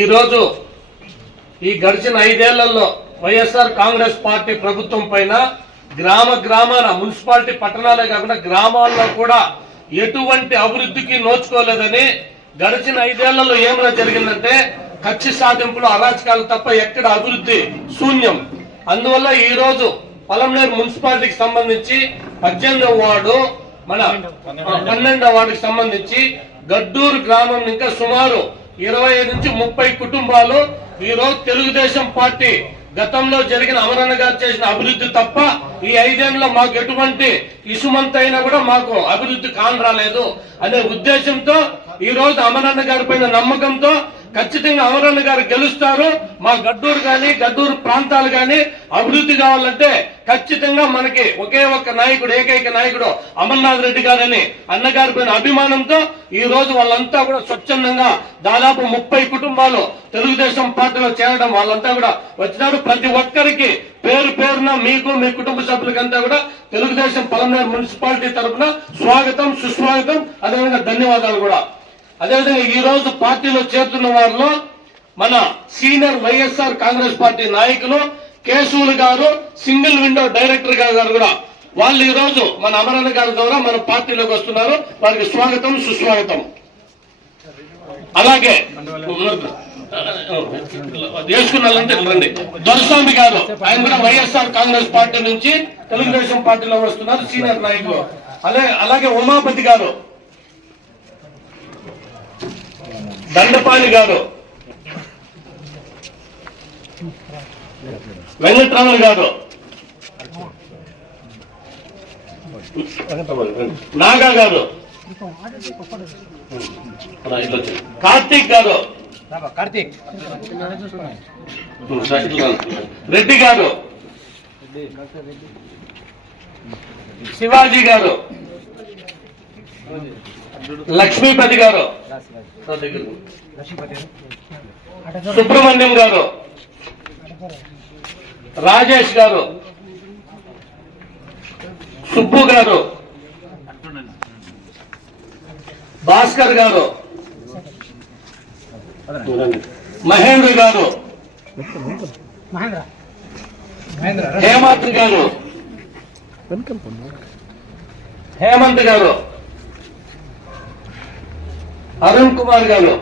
ఈరోజు ఈ గడిచిన 5 ఏళ్లలో వైఎస్ఆర్ కాంగ్రెస్ పార్టీ ప్రభుత్వం పైన గ్రామాన మున్సిపాలిటీ పట్టణాలే కాకుండా గ్రామాల్లో కూడా ఎటువంటి అభివృద్ధికి నోచుకోలేదని, గడిచిన 5 ఏళ్లలో ఏమైనా జరిగిందంటే కక్ష సాధింపులు, అరాచకాలు తప్ప ఎక్కడ అభివృద్ధి శూన్యం. అందువల్ల ఈ రోజు పలమనేరు మున్సిపాలిటీకి సంబంధించి 18వ వార్డు, మన 12వ వార్డుకి సంబంధించి గడ్డూరు గ్రామం ఇంకా సుమారు 25 నుంచి 30 కుటుంబాలు ఈ రోజు తెలుగుదేశం పార్టీ గతంలో జరిగిన అమరన్న గారు చేసిన అభివృద్ధి తప్ప ఈ 5 ఏళ్లలో మాకు ఎటువంటి ఇసుమంత అయినా కూడా మాకు అభివృద్ధి కానరాలేదు అనే ఉద్దేశంతో ఈ రోజు అమరన్న గారి పైన నమ్మకంతో ఖచ్చితంగా అమరన్న గారు గెలుస్తారు. మా గడ్డూరు గాని గడ్డూరు ప్రాంతాలు గాని అభివృద్ధి కావాలంటే ఖచ్చితంగా మనకి ఒకే ఒక్క నాయకుడు, ఏకైక నాయకుడు అమర్నాథ్ రెడ్డి గారని అన్నగారి పైన అభిమానంతో ఈ రోజు వాళ్ళంతా కూడా స్వచ్ఛందంగా దాదాపు 30 కుటుంబాలు తెలుగుదేశం పార్టీలో చేరడం వాళ్ళంతా కూడా వచ్చినారు. ప్రతి ఒక్కరికి పేరు పేరున మీకు, మీ కుటుంబ సభ్యులకంతా కూడా తెలుగుదేశం పలమనేరు మున్సిపాలిటీ తరఫున స్వాగతం, సుస్వాగతం, అదేవిధంగా ధన్యవాదాలు కూడా. అదేవిధంగా ఈ రోజు పార్టీలో చేరుతున్న వారిలో మన సీనియర్ వైఎస్ఆర్ కాంగ్రెస్ పార్టీ నాయకులు కేశవులు గారు, సింగిల్ విండో డైరెక్టర్ గారు కూడా వాళ్ళు ఈ రోజు మన అమరన్న గారి ద్వారా మన పార్టీలోకి వస్తున్నారు. వారికి స్వాగతం, సుస్వాగతం. అలాగే చేసుకున్నారంటే రండి, దొరస్వామి గారు, ఆయన కూడా వైఎస్ఆర్ కాంగ్రెస్ పార్టీ నుంచి తెలుగుదేశం పార్టీలో వస్తున్నారు, సీనియర్ నాయకులు. అలాగే ఉమాపతి గారు, దండపాణి గారు, వెంకటరమణ గారు, నాగా గారు, కార్తీక్ గారు, రెడ్డి గారు, శివాజీ గారు, లక్ష్మీపతి గారు, సుబ్రహ్మణ్యం గారు, రాజేష్ గారు, సుబ్బు గారు, భాస్కర్ గారు, మహేంద్ర గారు, హేమంత్ గారు, అరుణ్ కుమార్ గారు,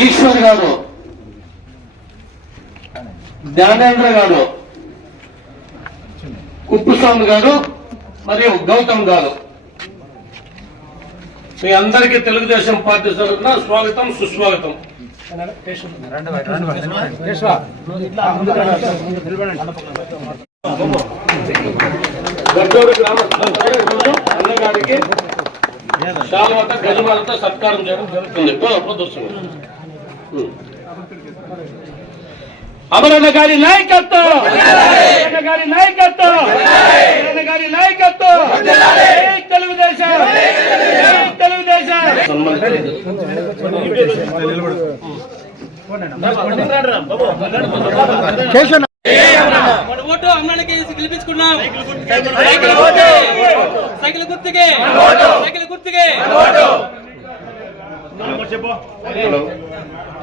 ఈశ్వర్ గారు, జ్ఞానేంద్ర గారు, కుప్పుస్వామి గారు మరియు గౌతమ్ గారు, మీ అందరికీ తెలుగుదేశం పార్టీ తరఫున స్వాగతం, సుస్వాగతం. గడ్డూరు గ్రామ అన్నగారికి శాలువాతో గజమాలతో సత్కారం చేయడం జరుగుతుంది. అమరన్న గారి నాయకత్వం, అమరన్న గారి నాయకత్వం, అమరన్న గారి నాయకత్వం, తెలుగుదేశం, తెలుగుదేశం. ఓటు అమ్మకి గెలిపించుకున్నాం. సైకిల్ గుర్తుకే, సైకిల్ గుర్తుకే.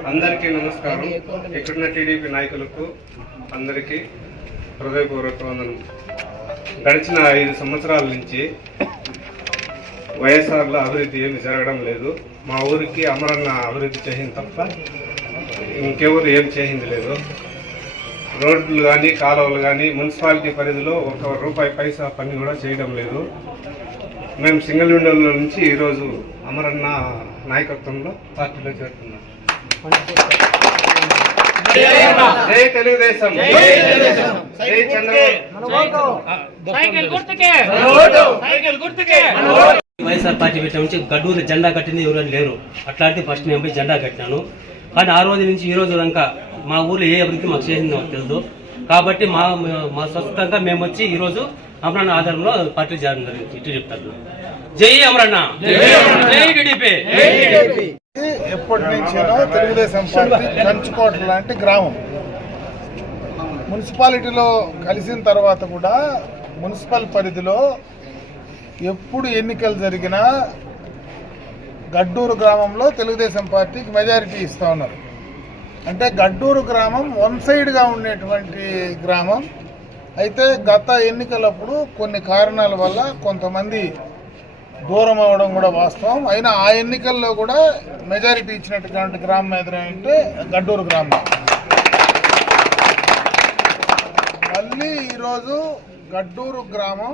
అందరికీ నమస్కారం. ఇక్కడున్న టీడీపీ నాయకులకు అందరికీ హృదయపూర్వక వందనం. గడిచిన 5 సంవత్సరాల నుంచి వైఎస్ఆర్లో అభివృద్ధి ఏమి జరగడం లేదు. మా ఊరికి అమరన్న అభివృద్ధి చేసింది తప్ప ఇంకెవరు ఏం చేసింది లేదు. రోడ్లు కానీ, కాలువలు కానీ మున్సిపాలిటీ పరిధిలో 1 రూపాయి పైసా పని కూడా చేయడం లేదు. మేము సింగిల్ విండోలో నుంచి ఈరోజు అమరన్న నాయకత్వంలో పార్టీలో చేరుతున్నాం. జై తెలుగుదేశం, జై చంద్రబాబు. వైఎస్ఆర్ పార్టీ పెట్టిన నుంచి గడ్డూరు జెండా కట్టింది ఎవరు లేరు. అట్లాంటి ఫస్ట్ నేను పోయి జెండా కట్టినాను. కానీ ఆ రోజు నుంచి ఈ రోజు దాకా మా ఊర్లో ఏ అభివృద్ధి మాకు చేసిందో తెలుసు. కాబట్టి మా స్వస్థంగా మేము వచ్చి ఈ రోజు అమరన్న ఆధారంలో పార్టీ చేయడం జరిగింది. ఇటు చెప్తాను, జై అమరన్న, జై టీడీపీ. ఎప్పటి నుంచేనో తెలుగుదేశం పార్టీ కంచుకోట లాంటి గ్రామం. మున్సిపాలిటీలో కలిసిన తర్వాత కూడా మున్సిపల్ పరిధిలో ఎప్పుడు ఎన్నికలు జరిగినా గడ్డూరు గ్రామంలో తెలుగుదేశం పార్టీకి మెజారిటీ ఇస్తూ ఉన్నారు. అంటే గడ్డూరు గ్రామం వన్ సైడ్గా ఉండేటువంటి గ్రామం. అయితే గత ఎన్నికలప్పుడు కొన్ని కారణాల వల్ల కొంతమంది దూరం అవ్వడం కూడా వాస్తవం. అయినా ఆ ఎన్నికల్లో కూడా మెజారిటీ ఇచ్చినటువంటి గ్రామం ఏదంటే గడ్డూరు గ్రామం. మళ్ళీ ఈరోజు గడ్డూరు గ్రామం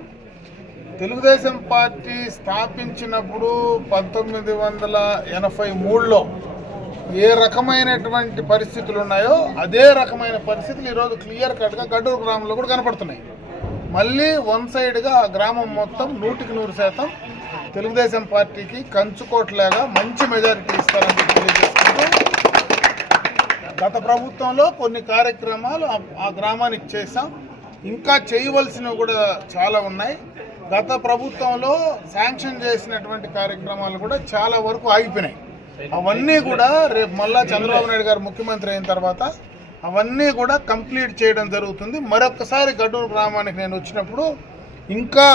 తెలుగుదేశం పార్టీ స్థాపించినప్పుడు 1983లో ఏ రకమైనటువంటి పరిస్థితులు ఉన్నాయో అదే రకమైన పరిస్థితులు ఈరోజు క్లియర్ కట్గా గడ్డూరు గ్రామంలో కూడా కనపడుతున్నాయి. మళ్ళీ వన్ సైడ్గా ఆ గ్రామం మొత్తం 100% తెలుగుదేశం పార్టీకి కంచుకోట్లాగా మంచి మెజారిటీ ఇస్తారని తెలియజేసుకుంటూ, గత ప్రభుత్వంలో కొన్ని కార్యక్రమాలు ఆ గ్రామానికి చేశాం. ఇంకా చేయవలసినవి కూడా చాలా ఉన్నాయి. గత ప్రభుత్వంలో శాంక్షన్ చేసినటువంటి కార్యక్రమాలు కూడా చాలా వరకు ఆగిపోయినాయి. అవన్నీ కూడా రేపు మళ్ళా చంద్రబాబు నాయుడు గారు ముఖ్యమంత్రి అయిన తర్వాత అవన్నీ కూడా కంప్లీట్ చేయడం జరుగుతుంది. మరొకసారి గడ్డూరు గ్రామానికి నేను వచ్చినప్పుడు ఇంకా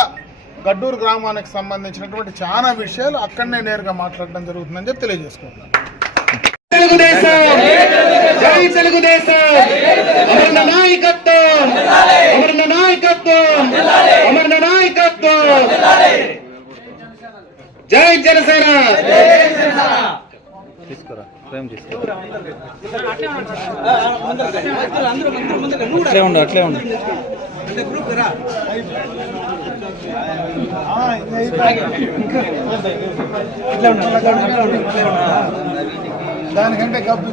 గడ్డూరు గ్రామానికి సంబంధించినటువంటి చాలా విషయాలు అక్కడనే నేరుగా మాట్లాడడం జరుగుతుందని చెప్పి తెలియజేసుకుంటున్నాను. తెలుగుదేశం జై తెలుగుదేశం అమరణ నాయకత్వం అమరణ నాయకత్వం అమరణ నాయకత్వం జై జనసేన అట్లే ఉండు దానికంటే కప్పు